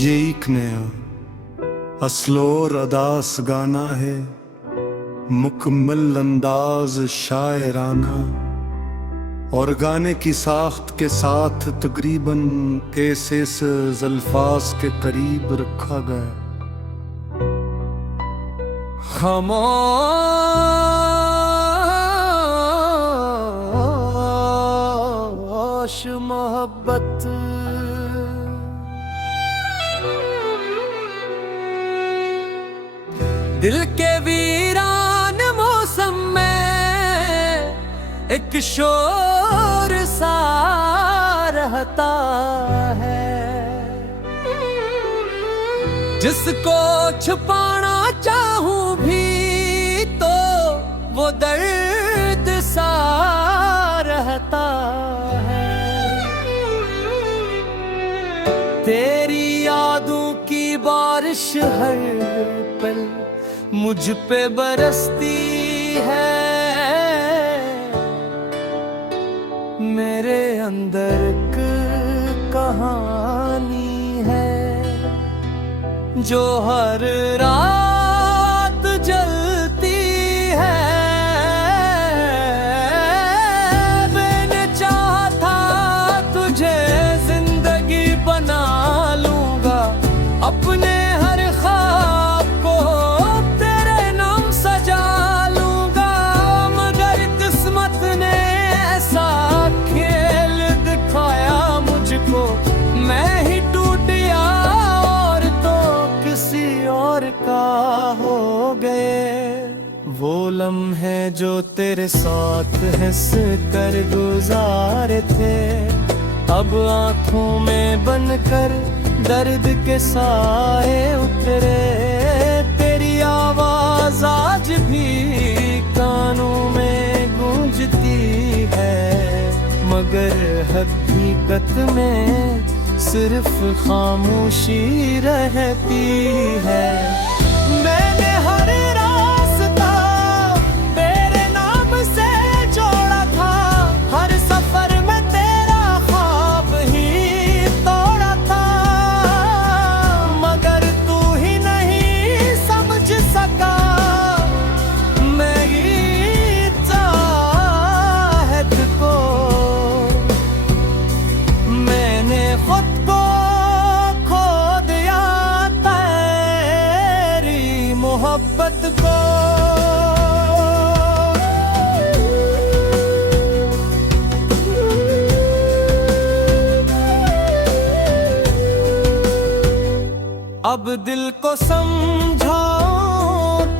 ये एक नया असलोर अदास गाना है, मुकम्मल अंदाज शायराना, और गाने की साख्त के साथ तकरीबन ऐसे अल्फाज के करीब रखा गया। खामोश मोहब्बत दिल के वीरान मौसम में एक शोर सा रहता है, जिसको छुपाना चाहूं भी तो वो दर्द सा रहता है। तेरी यादों की बारिश हर पल मुझ पे बरसती है, मेरे अंदर एक कहानी है जो हर रात जलती है। मैंने चाहा था तुझे जिंदगी बना लूंगा, अपने हर ख्वाब को तेरे नाम सजा लूंगा, मगर किस्मत ने ऐसा खेल दिखाया मुझको, मैं ही टूट गया और तो किसी और का हो गए। वो लम्हे जो तेरे साथ हंस कर गुजारे थे, अब आंखों में बनकर दर्द के साए उतरे। तेरी आवाज आज भी कानों में गूंजती है, मगर हकीकत में सिर्फ खामोशी रहती है। मैंने हर रास्ता तेरे नाम से जोड़ा था, हर सफर में तेरा ख्वाब ही तोड़ा था, मगर तू ही नहीं समझ सका मेरी चाहत को। मैंने खुद को खो दिया तेरी मोहब्बत को। अब दिल को समझाऊं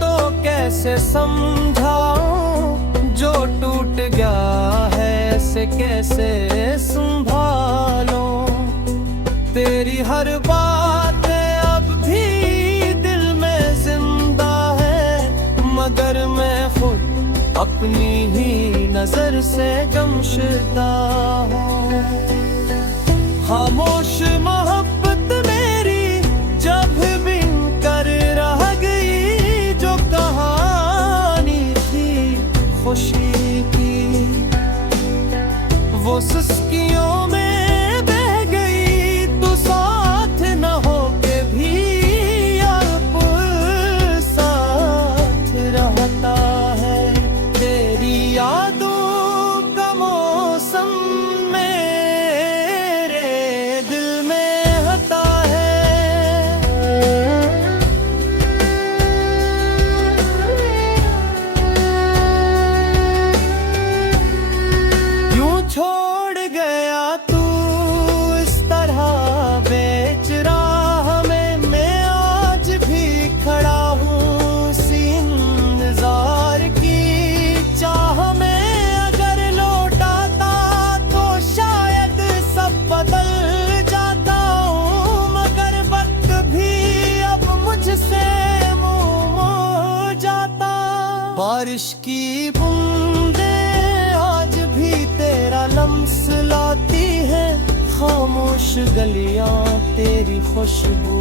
तो कैसे समझाऊं, जो टूट गया है ऐसे कैसे संभालूं। तेरी हर बात अब भी दिल में जिंदा है, मगर मैं खुद अपनी ही नजर से गमशुदा हूँ। खामोश मोहब्बत मेरी जब बिन कर रह गई, जो कहानी थी खुशी की वो सुस्कियों में बह गई। तू साथ न हो के भी अब साथ रहता है। तेरी यादों का मौसम मेरे दिल में होता है। यूं छोड़ गया तू इस तरह बेच राह में, मैं आज भी खड़ा हूँ इसी इंतजार की चाह में। अगर लौटाता तो शायद सब बदल जाता हूँ, मगर वक्त भी अब मुझसे मुँह मोड़ जाता। बारिश की बूंदे आज भी तेरा लम्स लाती है, खामोश गलियां तेरी खुशबू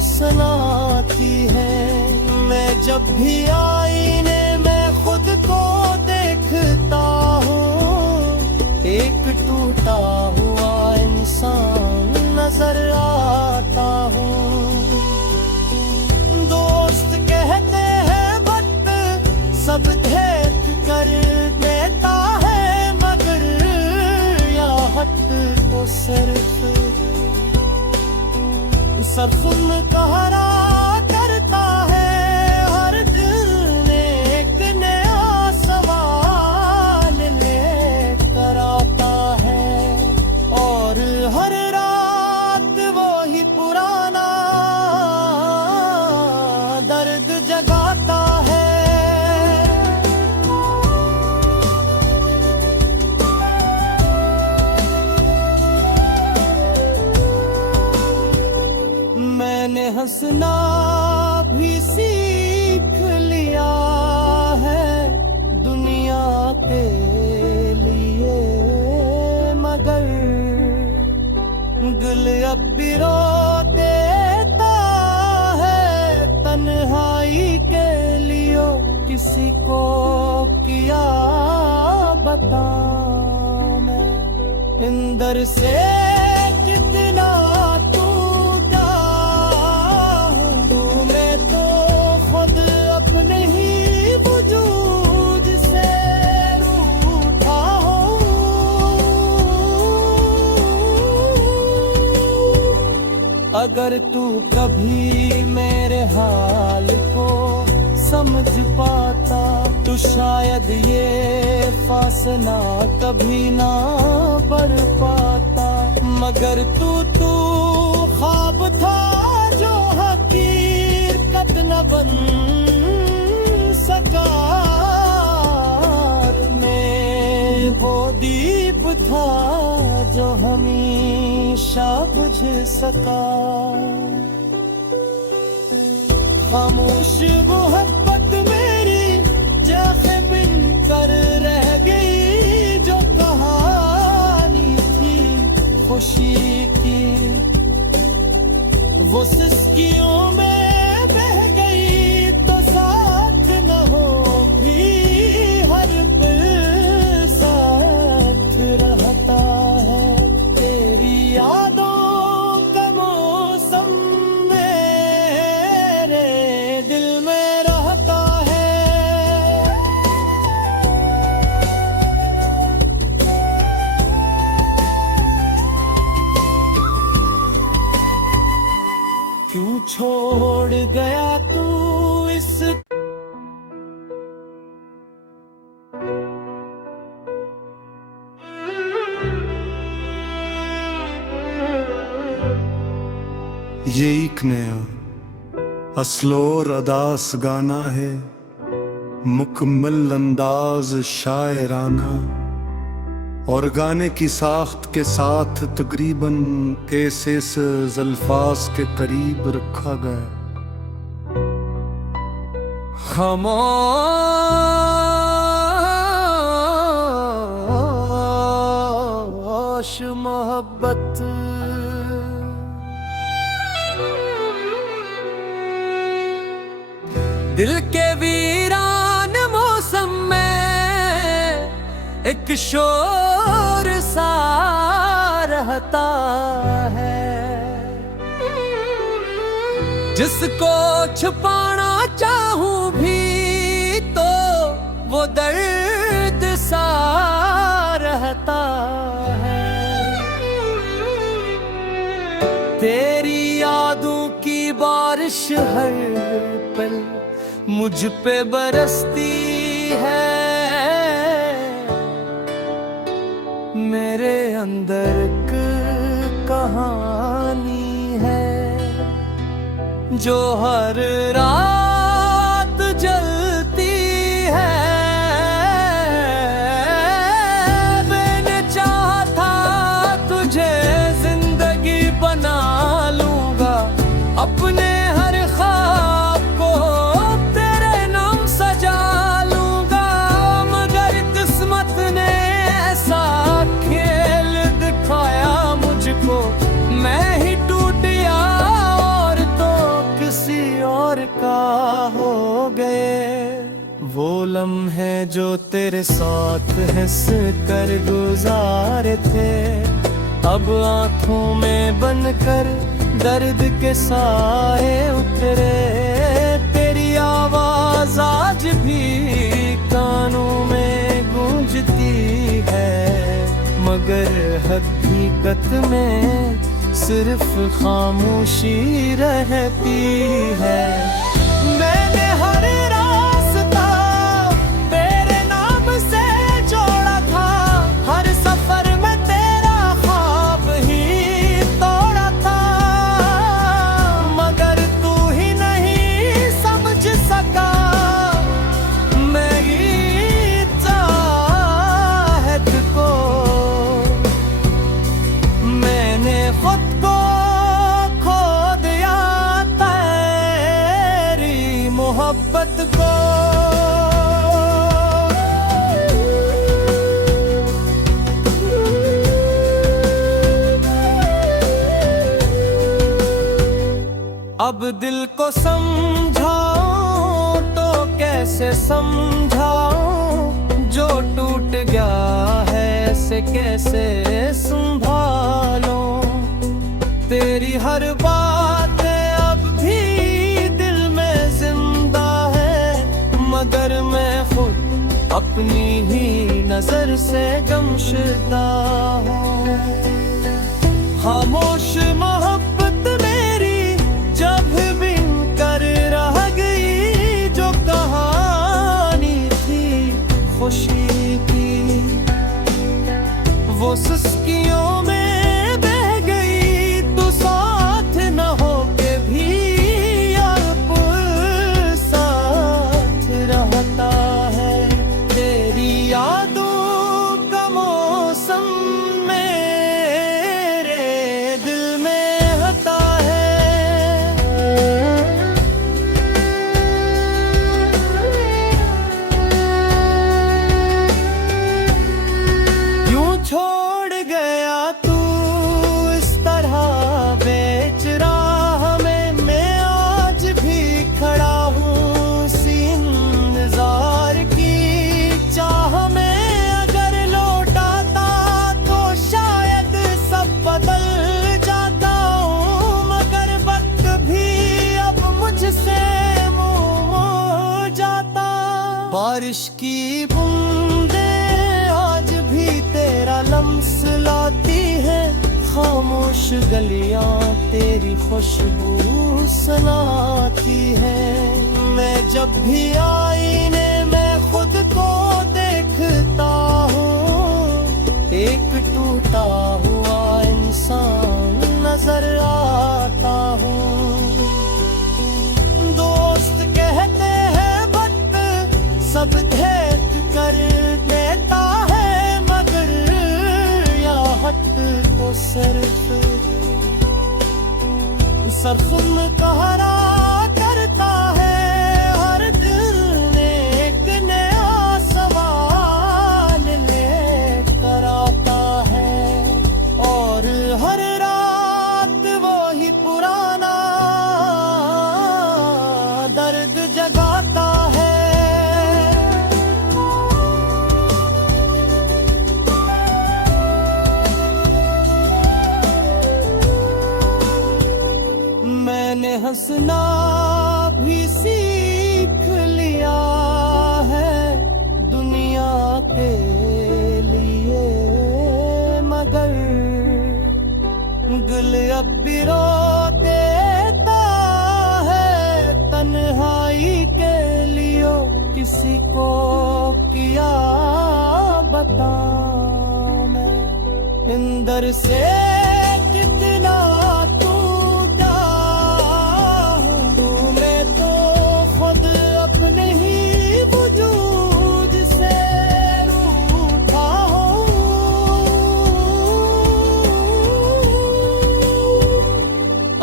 सुनाती है। मैं जब भी आईने में खुद को देखता हूँ, एक टूटा हुआ इंसान नजर नजर आता हूँ। दोस्त कहते हैं वक्त सब भेंट कर देता है, मगर याहत तो सिर्फ सरखुम कहरा करता है। हर दिन एक नया सवाल लेकर आता है, और हर रात वो ही पुराना दर्द जगाता है। मैंने हंसना भी सीख लिया है दुनिया के लिए, मगर दिल अब भी रो देता है तन्हाई के लिए। किसी को किया बताऊं मैं इंदर से कितना अपने ही वजूद से रूठा हूँ। अगर तू कभी मेरे हाल को समझ पाता तो शायद ये फासला कभी ना बढ़ पाता, मगर तू ख्वाब था जो हकीकत न बन सका। में वो दीप था जो हमेशा बुझ सका। खामोश मोहब्बत मेरी जैसे बिन कर रह गई, जो कहानी थी खुशी की वो सिसकियों में बह गई। तो साथ न हो भी हर पल साथ रहता है, तेरी यादों का मौसम मेरे दिल में रहता है। क्यों छोड़ गया तू इस ये एक नया असलो रदास गाना है, मुकम्मल अंदाज शायराना, और गाने की साख्त के साथ तकरीबन ऐसे अल्फाज के करीब रखा गया। खामोश मोहब्बत दिल के वीरान मौसम में एक शोर सा रहता है, जिसको छुपाना चाहूं भी तो वो दर्द सा रहता है। तेरी यादों की बारिश हर पल मुझ पे बरसती है, मेरे अंदर एक कहानी है जो हर रात जलती है। मैंने चाहा था तुझे जिंदगी बना लूंगा, अपने हर ख्वाब को तेरे नाम सजा लूंगा, मगर किस्मत ने ऐसा खेल दिखाया मुझको, मैं ही टूट गया और तो किसी और का हो गए। वो लम्हे जो तेरे साथ हंस कर गुजारे थे अब आंखों में बनकर दर्द के साए उतरे, तेरी आवाज आज भी कानों में गूंजती है, मगर हकीकत में सिर्फ खामोशी रहती है। मैंने हर रास्ता तेरे नाम से जोड़ा था, हर सफर में तेरा ख्वाब ही तोड़ा था, मगर तू ही नहीं समझ सका मेरी चाहत को। मैंने खुद को खो दिया तेरी मोहब्बत को। अब दिल को समझाऊं तो कैसे समझाऊं, जो टूट गया है से कैसे संभालूं। तेरी हर बात अब भी दिल में जिंदा है, मगर मैं खुद अपनी ही नजर से गमशुदा हूँ। खामोश मोहब्बत मेरी जब बिन कर रह गई, जो कहानी थी खुशी की वो सुस्कियों में बह गई। तू साथ न हो के भी अब साथ रहता है, तेरी यादों का मौसम मेरे दिल में होता है। यूं छोड़ गया तू इस तरह बेच राह में, मैं आज भी खड़ा हूँ इसी इंतजार की चाह में। अगर लौटाता तो शायद सब बदल जाता हूँ, मगर वक्त भी अब मुझसे मुँह मोड़ जाता। बारिश की बूंदें आज भी तेरा लम्स लाती है, खामोश गलियां तेरी खुशबू सुनाती है। मैं जब भी आईने में खुद को देखता हूँ, एक टूटा हुआ इंसान नजर आता हूँ। दोस्त कहते हैं वक्त सब भेंट कर देता है, मगर या हट तो सिर्फ सरखुम कहरा करता है। हर दिल एक नया सवाल लेकर आता है, और हर रात वही पुराना दर्द जगाता है। मैंने हंसना भी सीख लिया है दुनिया के लिए, मगर दिल अब भी रो देता है तन्हाई के लिए। किसी को किया बता मैं इंदर से कितना तू मैं तो खुद अपने ही वजूद से रूठा हूँ।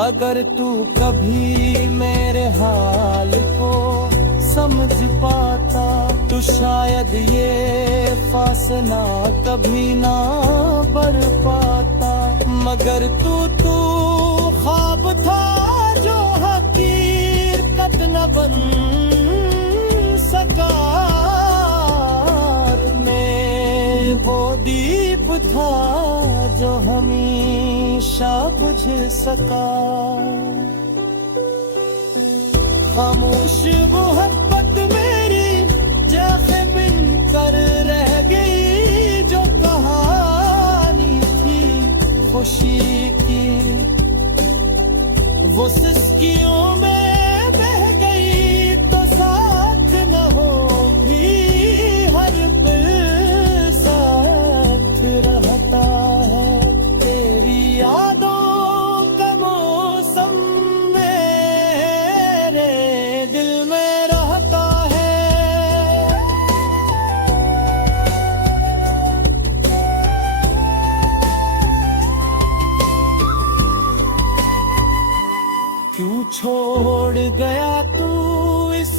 अगर तू कभी मेरे हाल को समझ पाता तो शायद ये फासला कभी ना बढ़ पाता, मगर तू ख्वाब था जो हकीकत न बन सका। में वो दीप था जो हमेशा बुझ सका। खामोश मोहब्बत मेरी जैसे बिन कर रह गई, जो कहानी थी खुशी की वो सिसकियों में बह गई। तो साथ न हो भी हर पल साथ रहता है। तेरी यादों का मौसम मेरे दिल में रहता है। क्यों छोड़ गया तू इस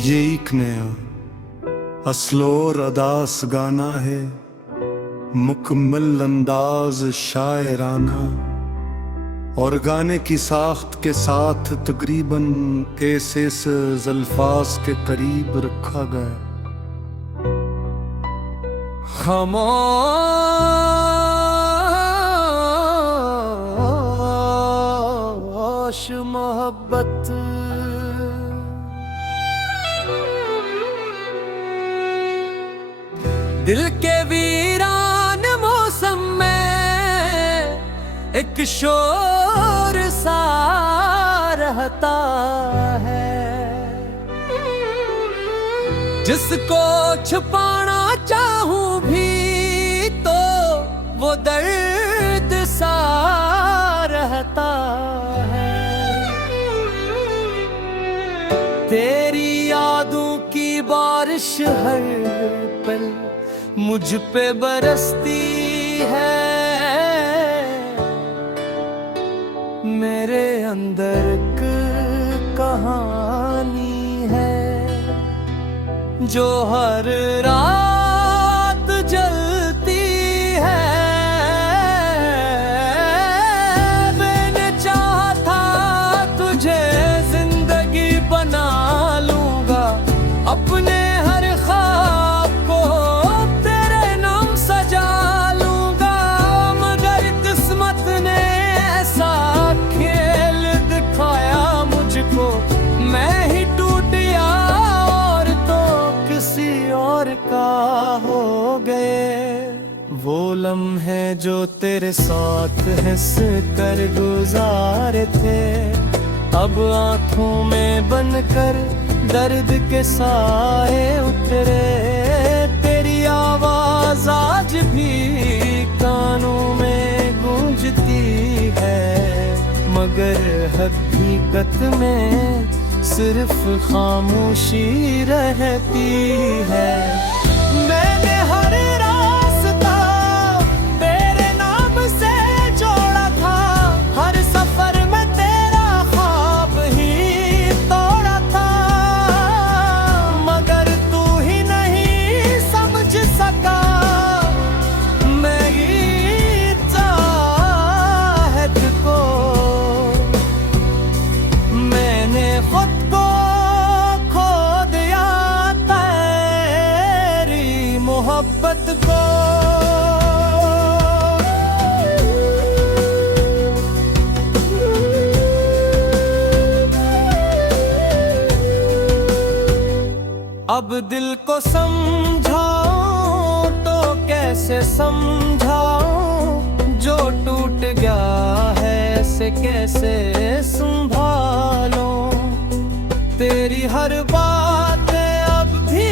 ये एक नया असलोर अदास गाना है, मुकम्मल अंदाज शायराना, और गाने की साख्त के साथ तकरीबन ऐसे अल्फाज के करीब रखा गया। खामोश मोहब्बत दिल के वीरान मौसम में एक शोर सा रहता है, जिसको छुपाना चाहूं भी तो वो दर्द सा रहता है। तेरी यादों की बारिश हर पल मुझ पे बरसती है। मेरे अंदर एक कहानी है जो हर रात जलती है। मैंने चाहा था तुझे जिंदगी बना लूंगा, अपने हर ख्वाब को तेरे नाम सजा लूंगा, मगर किस्मत ने ऐसा खेल दिखाया मुझको। मैं ही टूट गया और तो किसी और का हो गए। वो लम्हे जो तेरे साथ हंस कर गुजारे थे, अब आंखों में बनकर दर्द के साए उतरे। तेरी आवाज आज भी कानों में गूंजती है, मगर हकीकत में सिर्फ खामोशी रहती है। मैंने हर रास्ता तेरे नाम से जोड़ा था, हर सफर में तेरा ख्वाब ही तोड़ा था, मगर तू ही नहीं समझ सका मेरी चाहत को। मैंने खुद को खो दिया तेरी मोहब्बत को। अब दिल को समझाऊं तो कैसे समझाऊं, जो टूट गया है ऐसे कैसे संभालूं। तेरी हर बात अब भी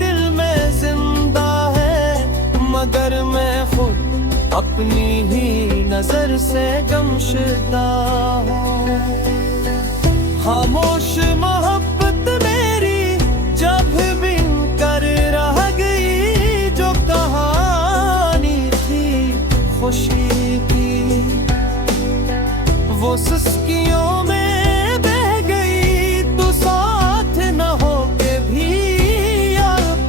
दिल में जिंदा है, मगर मैं खुद अपनी ही नजर से गमशुदा हूँ। खामोश मोहब्बत मेरी जब बिन कर रह गई, जो कहानी थी खुशी की वो सिसकियों में बह गई। तू साथ न हो के भी अब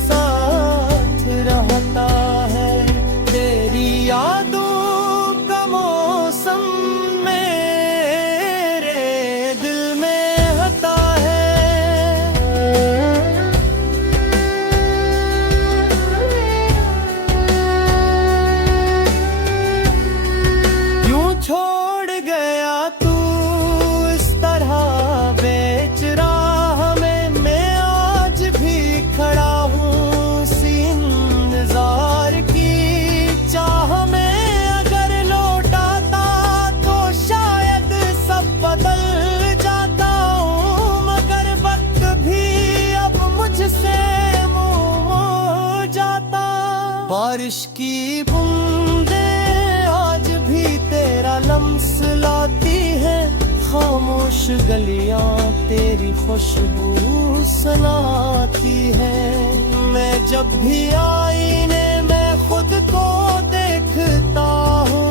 साथ रहता है। तेरी यादों का मौसम में बारिश की बूंदे आज भी तेरा लम्स लाती है, खामोश गलियां तेरी खुशबू सुनाती है। मैं जब भी आईने में खुद को देखता हूँ,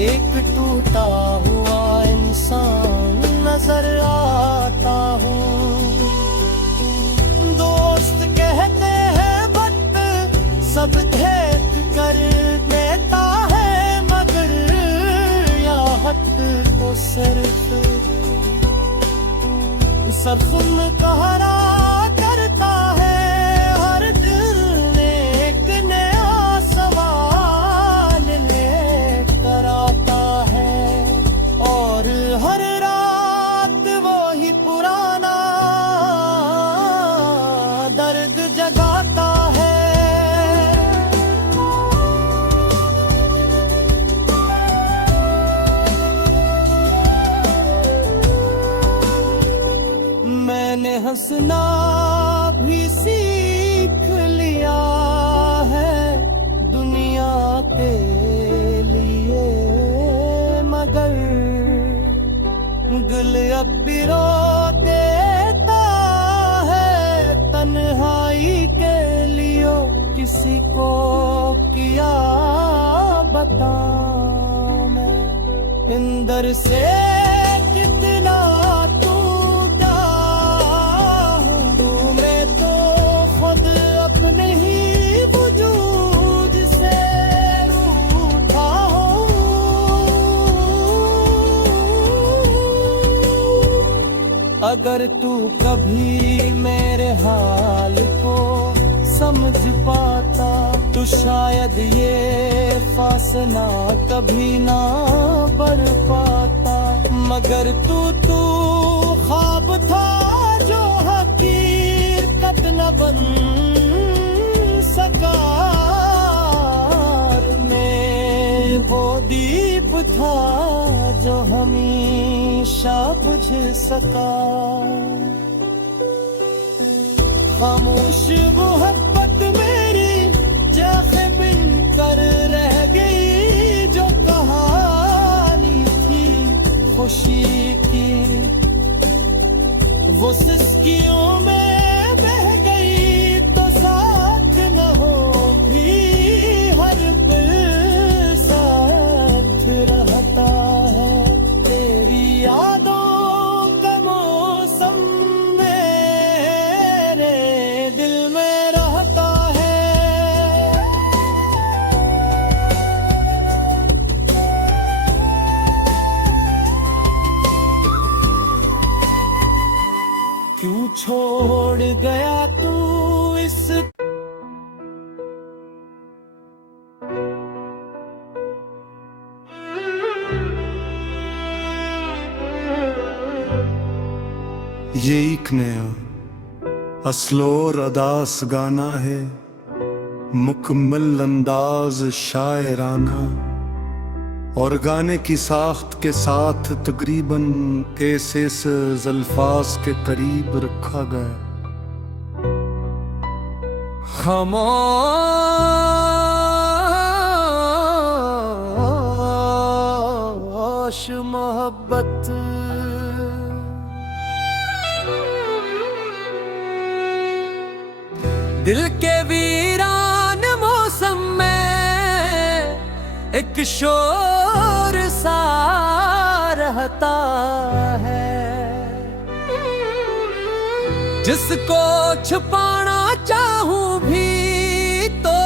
एक टूटा हुआ इंसान नजर आता हूँ। दोस्त कहते हैं वक्त सब भेद कर देता है, मगर याद तो सिर्फ जख्म कहरा करता है। हर दिल एक नया सवाल लेकर आता है, और हर रात वही पुराना दर्द जगाता है। मैंने हंसना भी सीख लिया है दुनिया के लिए, मगर दिल अब भी रो देता है तन्हाई के लिए। किसी को किया बताऊं मैं इंदर से कितना अपने ही वजूद से रूठा हूँ। अगर तू कभी मेरे हाल को समझ पाता, तो शायद ये फासला कभी ना बढ़ पाता। मगर तू ख्वाब था जो हकीकत न बन सका, में वो दीप था जो हमेशा बुझ सका। खामोश मोहब्बत मेरी जाके बिन कर रह गई, जो कहानी थी खुशी की वो सिसकियों में बह गई। तो साथ न हो भी हर पल साथ रहता है, तेरी यादों का मौसम मेरे दिल में रहता है। क्यों छोड़ गया तू इस ये एक नया असलोर अदास गाना है, मुकम्मल अंदाज शायराना, और गाने की साख्त के साथ तकरीबन ऐसे अल्फाज के करीब रखा गया। खामोश मोहब्बत दिल के वीरान मौसम में एक शोर सा रहता है, जिसको छुपाना चाहूं भी तो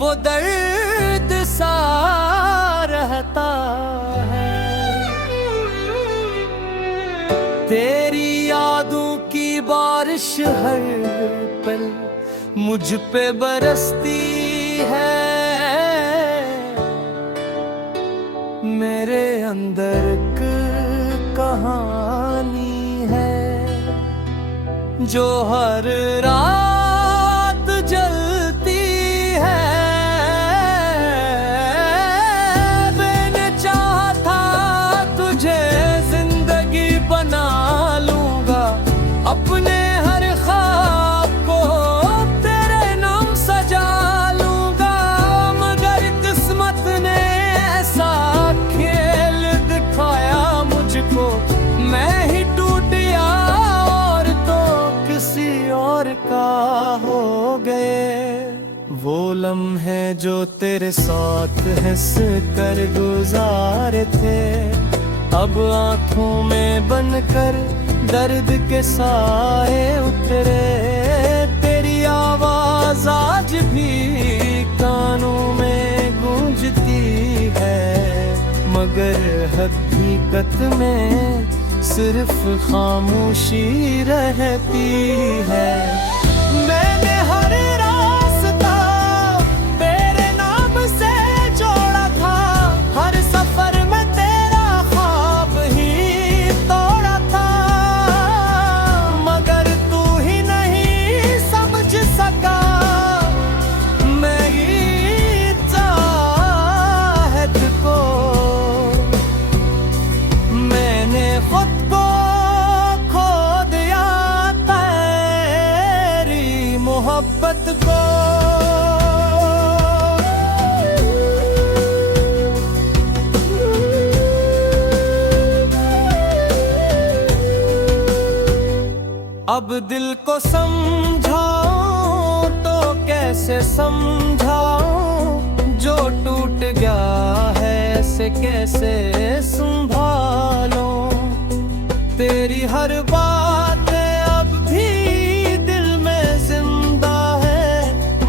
वो दर्द सा रहता है। तेरी यादों की बारिश हर पल मुझ पे बरसती है, मेरे अंदर एक कहानी है जो हर रात जलती है। मैंने चाहा था तुझे जिंदगी बना लूंगा, अपने हर ख्वाब को तेरे नाम सजा लूंगा। लम्हे जो तेरे साथ हंस कर गुजारे थे, अब आंखों में बनकर दर्द के साए उतरे। तेरी आवाज आज भी कानों में गूंजती है, मगर हकीकत में सिर्फ खामोशी रहती है। मैंने हर रास्ता तेरे नाम से जोड़ा था, हर सफर में तेरा ख्वाब ही तोड़ा था, मगर तू ही नहीं समझ सका मेरी चाहत को। मैंने खुद को खो दिया तेरी मोहब्बत को। अब दिल को समझाऊं तो कैसे समझाऊं, जो टूट गया है ऐसे कैसे संभालूं। तेरी हर बात अब भी दिल में जिंदा है,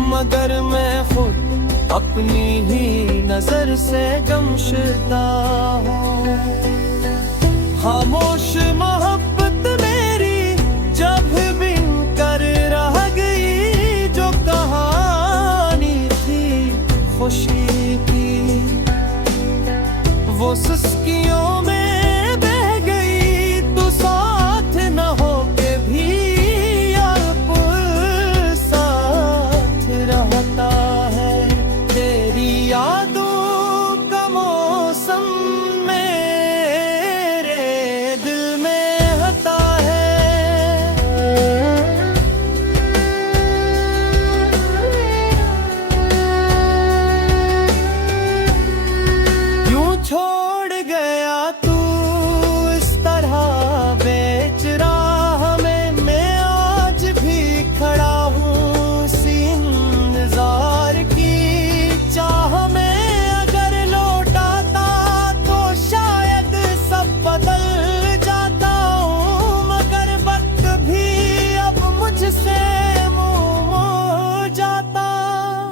मगर मैं खुद अपनी ही नजर से गमशुदा हूँ। खामोश मोहब्बत मेरी जब बिन कर रह गई, जो कहानी थी खुशी की वो सुस्कियों में बह गई। तू साथ न हो के भी अब साथ रहता है। तेरी यादों का मौसम मेरे दिल में आता है। यूं छोड़ गया तू इस तरह बेच राह में, मैं आज भी खड़ा हूँ इसी इंतजार की चाह में। अगर लौटाता तो शायद सब बदल जाता हूँ, मगर वक्त भी अब मुझसे मुँह मोड़ जाता।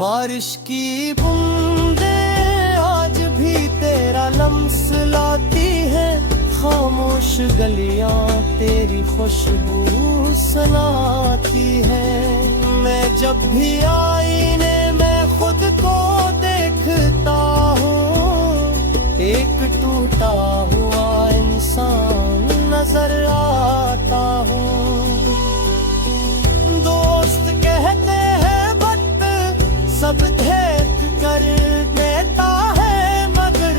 बारिश की बूंदे आज भी तेरा लम्स लाती है, खामोश गलियां तेरी खुशबू सुनाती है। मैं जब भी आईने में खुद को देखता हूँ, एक टूटा हुआ इंसान नजर आता हूँ। दोस्त कहते हैं वक्त सब देख कर देता है, मगर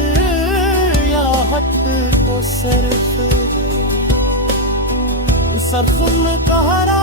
याहत तो सिर्फ सरखुम कहरा